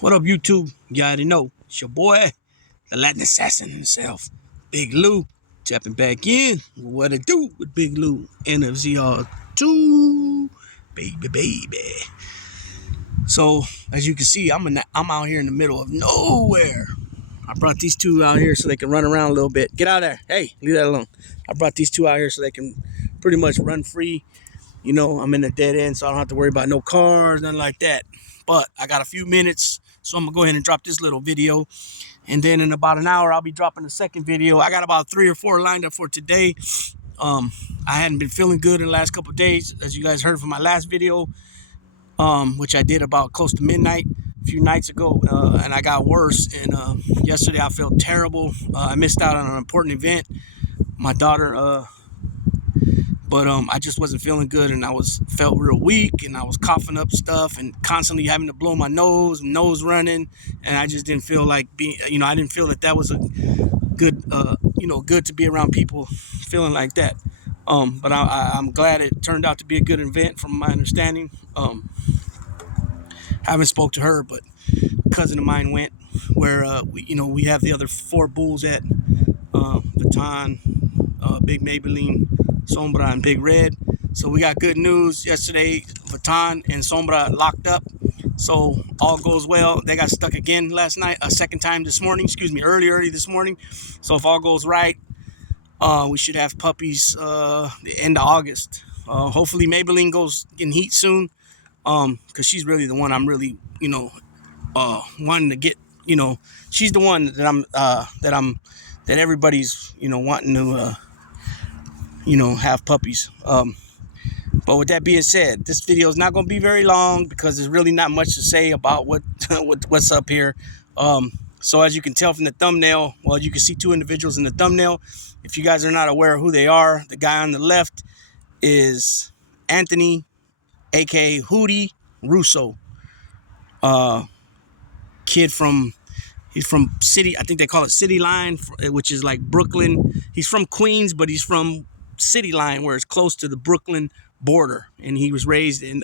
What up, YouTube? You already know. It's your boy, the Latin assassin himself, Big Lou, tapping back in. What it do with Big Lou? NFC 2, baby. So, as you can see, I'm out here in the middle of nowhere. I brought these two out here so they can run around a little bit. Get out of there. Hey, leave that alone. I brought these two out here so they can pretty much run free. You know, I'm in a dead end, so I don't have to worry about no cars, nothing like that. But I got a few minutes, so I'm going to go ahead and drop this little video. And then in about an hour, I'll be dropping the second video. I got about 3 or 4 lined up for today. I hadn't been feeling good in the last couple of days, as you guys heard from my last video, which I did about close to midnight a few nights ago, and I got worse. And yesterday I felt terrible. I missed out on an important event. My daughter... But I just wasn't feeling good, and I felt real weak, and I was coughing up stuff and constantly having to blow my nose running, and I just didn't feel like being, I didn't feel that was a good, good to be around people feeling like that. But I'm glad it turned out to be a good event from my understanding. I haven't spoke to her, but a cousin of mine went where, we have the other 4 bulls at Talkn, Big Maybelline, Sombra, and Big Red. So we got good news yesterday. Talkn and Sombra locked up, so all goes well. They got stuck again last night, a second time this morning. Early this morning. So if all goes right, we should have puppies the end of August. Hopefully Maybelline goes in heat soon, because she's really the one I'm really wanting to get. She's the one that everybody's wanting to have puppies. But with that being said, this video is not going to be very long because there's really not much to say about what's up here. So as you can tell from the thumbnail, well, you can see 2 individuals in the thumbnail. If you guys are not aware of who they are, the guy on the left is Anthony, aka Hootie Russo. He's from City, I think they call it City Line, which is like Brooklyn. He's from Queens, but he's from City Line, where it's close to the Brooklyn border. And he was raised in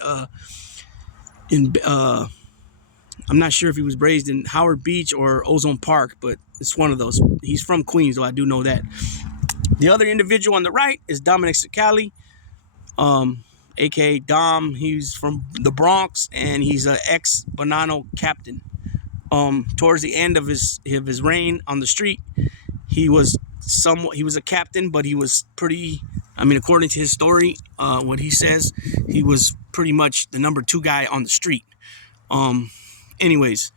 I'm not sure if he was raised in Howard Beach or Ozone Park, but it's one of those. He's from Queens, though, I do know that. The other individual on the right is Dominic Sicali, aka Dom. He's from the Bronx, and he's an ex-Bonanno captain. Towards the end of his reign on the street, he was a captain, but he was pretty, according to his story, what he says, he was pretty much the number 2 guy on the street. Anyways,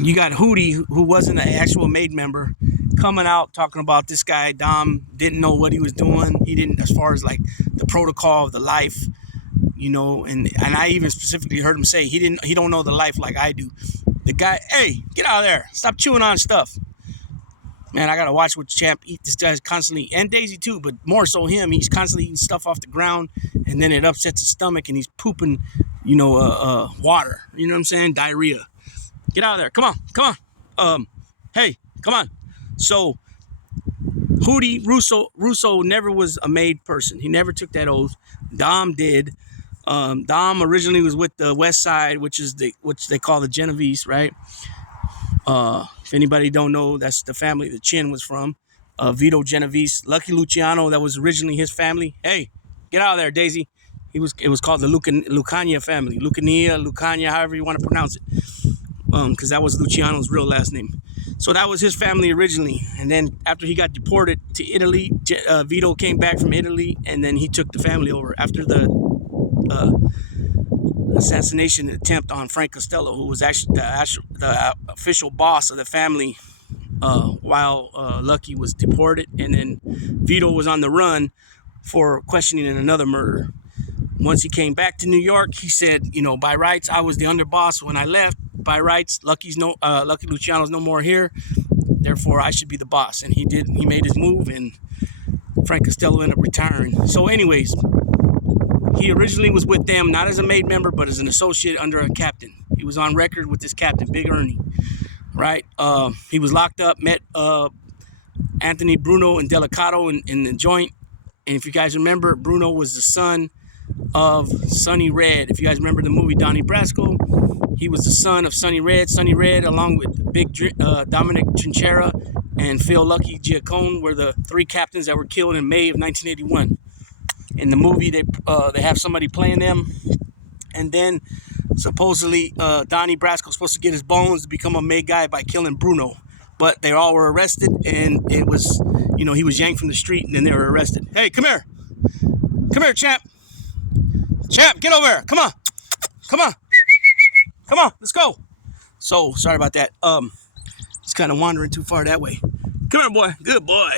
you got Hootie, who wasn't an actual Maid member, coming out talking about this guy Dom didn't know what he was doing. He didn't, as far as like the protocol of the life, and I even specifically heard him say he don't know the life like I do. The guy, hey, get out of there. Stop chewing on stuff. Man, I got to watch what Champ eat. This guy's constantly, and Daisy too, but more so him. He's constantly eating stuff off the ground, and then it upsets his stomach, and he's pooping, water. You know what I'm saying? Diarrhea. Get out of there. Come on. Hey, come on. So, Hootie Russo never was a made person. He never took that oath. Dom did. Dom originally was with the West Side, which they call the Genovese, right? If anybody don't know, that's the family the Chin was from. Vito Genovese, Lucky Luciano, that was originally his family. Hey, get out of there, Daisy. It was called the Lucania family, Lucania, however you want to pronounce it, because that was Luciano's real last name. So that was his family originally, and then after he got deported to Italy, Vito came back from Italy, and then he took the family over after the assassination attempt on Frank Costello, who was actually the official boss of the family while Lucky was deported, and then Vito was on the run for questioning in another murder. Once he came back to New York, he said, by rights, I was the underboss when I left. By rights, Lucky Luciano's no more here. Therefore, I should be the boss. And he did. He made his move, and Frank Costello ended up retiring. So anyways, he originally was with them, not as a Maid member, but as an associate under a captain. He was on record with this captain, Big Ernie, right? He was locked up, met Anthony, Bruno, and Delicato in the joint. And if you guys remember, Bruno was the son of Sonny Red. If you guys remember the movie Donnie Brasco, he was the son of Sonny Red. Sonny Red, along with Big Dominic Chinchera and Phil Lucky Giacone, were the three captains that were killed in May of 1981. In the movie, they have somebody playing them, and then supposedly Donnie Brasco's supposed to get his bones to become a made guy by killing Bruno, but they all were arrested, and it was, he was yanked from the street, and then they were arrested. Hey, come here, champ, get over here, come on, let's go. So sorry about that. It's kind of wandering too far that way. Come here, boy, good boy.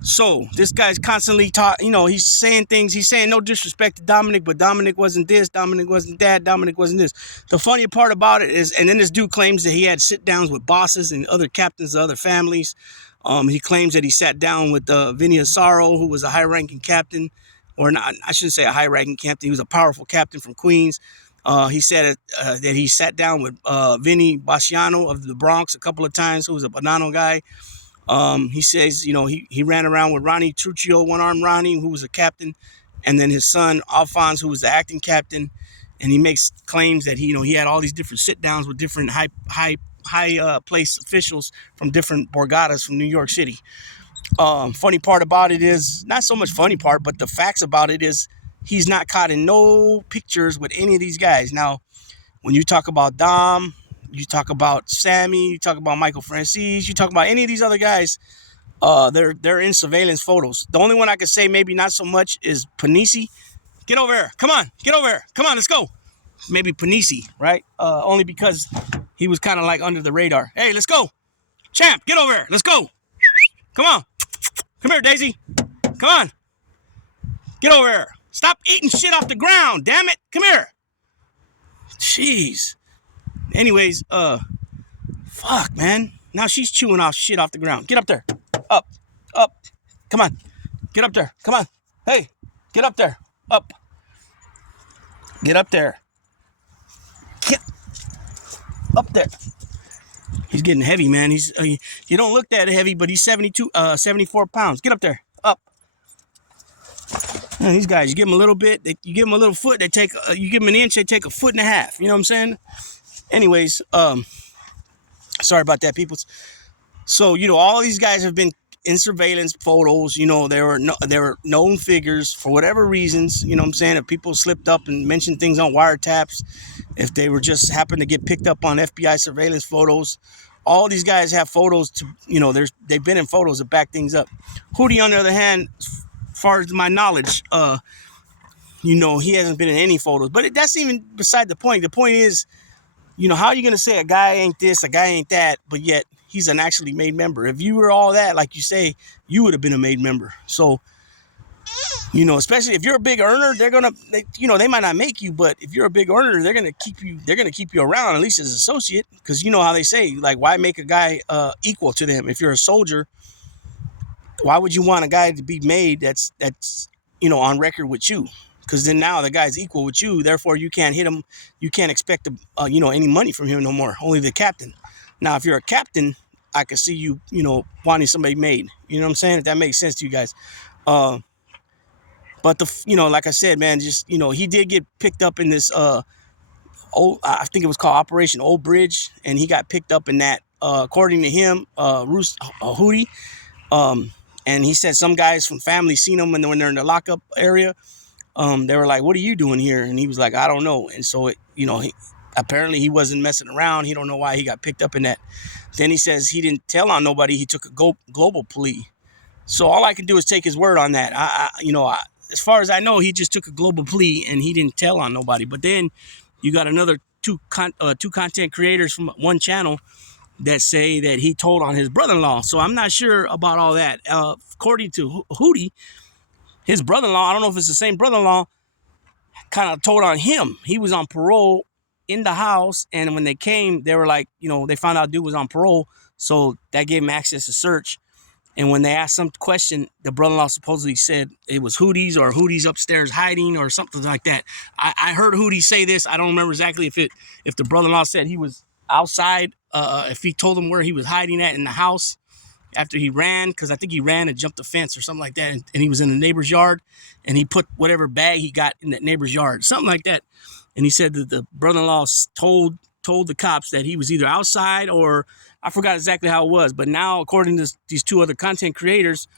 So this guy's constantly he's saying things. He's saying no disrespect to Dominic, but Dominic wasn't this, Dominic wasn't that, Dominic wasn't this. The funny part about it is, and then this dude claims that he had sit-downs with bosses and other captains of other families. He claims that he sat down with Vinny Asaro, who was a high-ranking captain, or not, I shouldn't say a high-ranking captain. He was a powerful captain from Queens. He said that he sat down with Vinny Basciano of the Bronx a couple of times, who was a Bonanno guy. He says, he ran around with Ronnie Truccio, one-armed Ronnie, who was a captain, and then his son, Alphonse, who was the acting captain. And he makes claims that he had all these different sit-downs with different high place officials from different borgatas from New York City. Funny part about it is, not so much funny part, but the facts about it is he's not caught in no pictures with any of these guys. Now, when you talk about Dom, you talk about Sammy, you talk about Michael Francis, you talk about any of these other guys, they're in surveillance photos. The only one I could say maybe not so much is Panisi. Get over here. Come on. Get over here. Come on, let's go. Maybe Panisi, right? Only because he was kind of like under the radar. Hey, let's go. Champ, get over here. Let's go. Come on. Come here, Daisy. Come on. Get over here. Stop eating shit off the ground, damn it. Come here. Jeez. Anyways, fuck, man. Now she's chewing off shit off the ground. Get up there. Up. Come on. Get up there. Come on. Hey, get up there. Up. Get up there. Get up there. He's getting heavy, man. You don't look that heavy, but he's 74 pounds. Get up there. Up. Man, these guys, you give them a little bit, you give them a little foot, you give them an inch, they take a foot and a half. You know what I'm saying? Anyways, sorry about that, people. So, all these guys have been in surveillance photos. They were known figures for whatever reasons. You know what I'm saying? If people slipped up and mentioned things on wiretaps, if they were just happened to get picked up on FBI surveillance photos, all these guys have photos to, they've been in photos to back things up. Hootie, on the other hand, as far as my knowledge, he hasn't been in any photos. But that's even beside the point. The point is, how are you going to say a guy ain't this, a guy ain't that, but yet he's an actually made member? If you were all that, like you say, you would have been a made member. So, especially if you're a big earner, they might not make you, but if you're a big earner, they're going to keep you around, at least as an associate, because you know how they say, like, why make a guy equal to them? If you're a soldier, why would you want a guy to be made that's on record with you? Because then now the guy's equal with you, therefore you can't hit him. You can't expect any money from him no more. Only the captain. Now, if you're a captain, I could see you, wanting somebody made. You know what I'm saying? If that makes sense to you guys. But like I said, man, just he did get picked up in this I think it was called Operation Old Bridge, and he got picked up in that. According to him, Hootie, and he said some guys from family seen him when they're in the lockup area. They were like, "What are you doing here?" And he was like, "I don't know." And so apparently he wasn't messing around. He don't know why he got picked up in that. Then he says he didn't tell on nobody. He took a global plea. So all I can do is take his word on that. As far as I know, he just took a global plea and he didn't tell on nobody. But then you got another two content creators from one channel that say that he told on his brother-in-law. So I'm not sure about all that. According to Hootie, his brother-in-law, I don't know if it's the same brother-in-law, kind of told on him. He was on parole in the house, and when they came, they were like, they found out dude was on parole, so that gave him access to search. And when they asked some question, the brother-in-law supposedly said it was Hootie's, or Hootie's upstairs hiding, or something like that. I heard Hootie say this. I don't remember exactly if the brother-in-law said he was outside, if he told him where he was hiding at in the house. after he ran, because I think he ran and jumped the fence or something like that, and he was in the neighbor's yard, and he put whatever bag he got in that neighbor's yard, something like that. And he said that the brother-in-law told the cops that he was either outside or I forgot exactly how it was. But now, according to these two other content creators,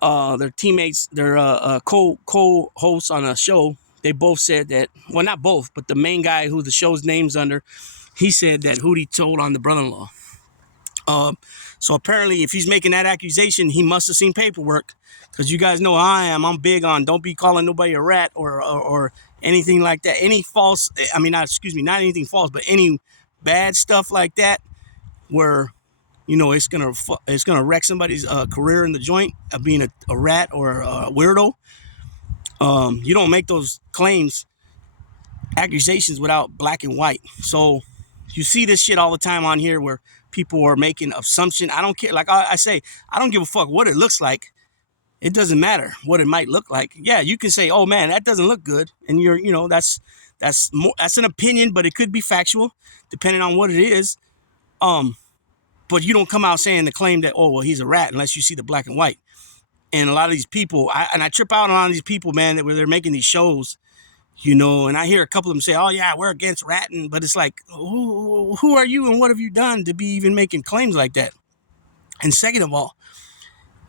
their teammates, their co-hosts on a show, they both said that, well, not both, but the main guy who the show's name's under, he said that Hootie told on the brother-in-law. So apparently, if he's making that accusation, he must have seen paperwork, because you guys know how I am. I'm big on don't be calling nobody a rat or anything like that. Any false, I mean, not anything false, but any bad stuff like that, where it's gonna wreck somebody's career in the joint of being a rat or a weirdo. You don't make those accusations without black and white. So you see this shit all the time on here where people are making assumption. I don't care. Like I say, I don't give a fuck what it looks like. It doesn't matter what it might look like. Yeah, you can say, "Oh man, that doesn't look good," and that's an opinion, but it could be factual depending on what it is. But you don't come out saying the claim that, "Oh well, he's a rat," unless you see the black and white. And a lot of these people, I trip out on a lot of these people, man, that where they're making these shows, and I hear a couple of them say, "Oh yeah, we're against ratting," but it's like, who are you and what have you done to be even making claims like that? And second of all,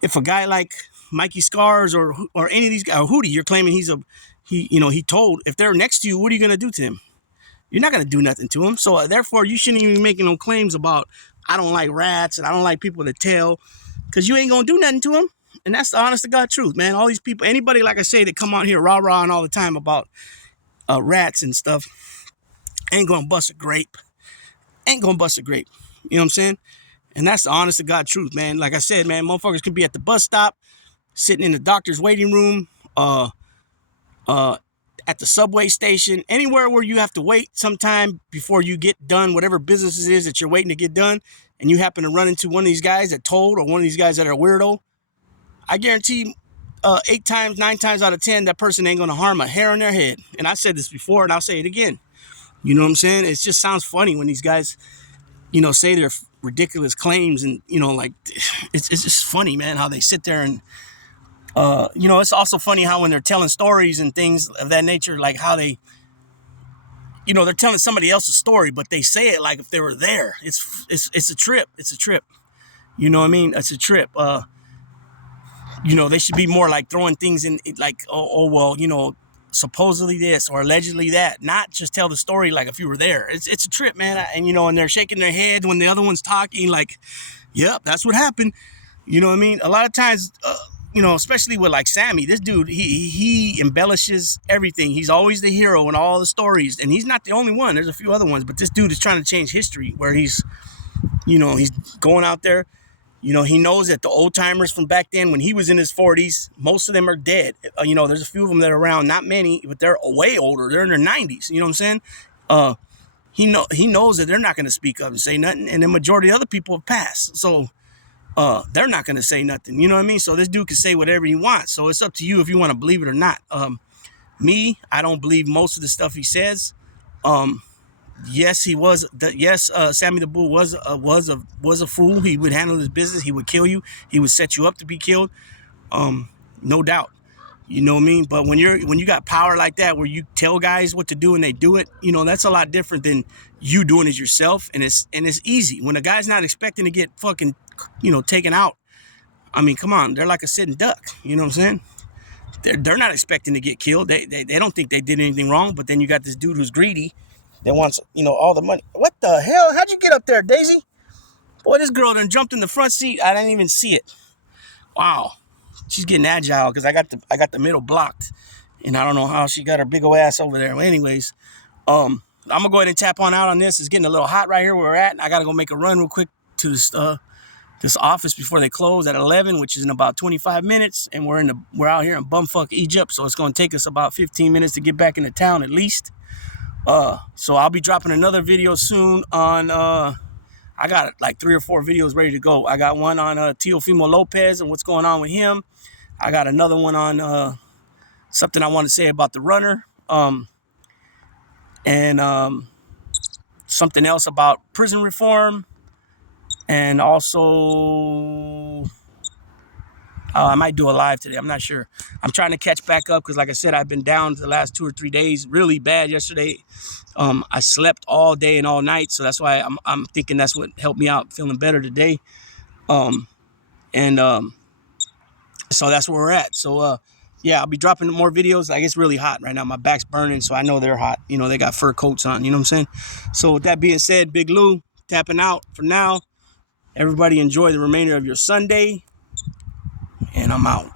if a guy like Mikey Scars or any of these guys, or Hootie, you're claiming he told, if they're next to you, what are you gonna do to him? You're not gonna do nothing to him. So therefore, you shouldn't even be making no claims about I don't like rats and I don't like people to tell, because you ain't gonna do nothing to him. And that's the honest to God truth, man. All these people, anybody like I say that come on here rah and all the time about rats and stuff, ain't gonna bust a grape. Ain't gonna bust a grape. You know what I'm saying? And that's the honest to God truth, man. Like I said, man, motherfuckers could be at the bus stop, sitting in the doctor's waiting room, at the subway station, anywhere where you have to wait sometime before you get done, whatever business it is that you're waiting to get done, and you happen to run into one of these guys that told, or one of these guys that are weirdo, I guarantee 8 times, 9 times out of 10, that person ain't gonna harm a hair on their head. And I said this before, and I'll say it again. You know what I'm saying? It just sounds funny when these guys, say their ridiculous claims, and like it's just funny, man, how they sit there and it's also funny how when they're telling stories and things of that nature, like how they, they're telling somebody else's story, but they say it like if they were there. It's a trip. It's a trip. You know what I mean? It's a trip. They should be more like throwing things in, like, well, supposedly this or allegedly that, not just tell the story like if you were there. It's a trip, man. And they're shaking their head when the other one's talking, like, yep, that's what happened. You know what I mean? A lot of times, especially with like Sammy, this dude, he embellishes everything. He's always the hero in all the stories, and he's not the only one. There's a few other ones, but this dude is trying to change history, where he's going out there. He knows that the old timers from back then, when he was in his 40s, most of them are dead. There's a few of them that are around, not many, but they're way older. They're in their 90s. You know what I'm saying? He knows that they're not going to speak up and say nothing, and the majority of other people have passed. So they're not going to say nothing. You know what I mean? So this dude can say whatever he wants. So it's up to you if you want to believe it or not. Me, I don't believe most of the stuff he says. Yes, Sammy the Bull was a fool. He would handle his business. He would kill you. He would set you up to be killed. No doubt. You know what I mean? But when you got power like that, where you tell guys what to do and they do it, that's a lot different than you doing it yourself. And it's easy when a guy's not expecting to get fucking, taken out. I mean, come on, they're like a sitting duck. You know what I'm saying? They're not expecting to get killed. They don't think they did anything wrong. But then you got this dude who's greedy, that wants, all the money. What the hell? How'd you get up there, Daisy? Boy, this girl done jumped in the front seat. I didn't even see it. Wow. She's getting agile because I got the middle blocked, and I don't know how she got her big old ass over there. Well, anyways, I'm gonna go ahead and tap on out on this. It's getting a little hot right here where we're at. I gotta go make a run real quick to this office before they close at 11, which is in about 25 minutes, and we're out here in bumfuck Egypt, so it's gonna take us about 15 minutes to get back into town at least. So I'll be dropping another video soon on I got like 3 or 4 videos ready to go. I got one on Teofimo Lopez and what's going on with him. I got another one on something I want to say about the runner. And something else about prison reform. And also, I might do a live today. I'm not sure. I'm trying to catch back up because, like I said, I've been down the last 2 or 3 days really bad yesterday. I slept all day and all night, so that's why I'm thinking that's what helped me out, feeling better today. So that's where we're at. So yeah, I'll be dropping more videos. Like, it's really hot right now. My back's burning, so I know they're hot. You know, they got fur coats on. You know what I'm saying? So with that being said, Big Lou tapping out for now. Everybody enjoy the remainder of your Sunday, and I'm out.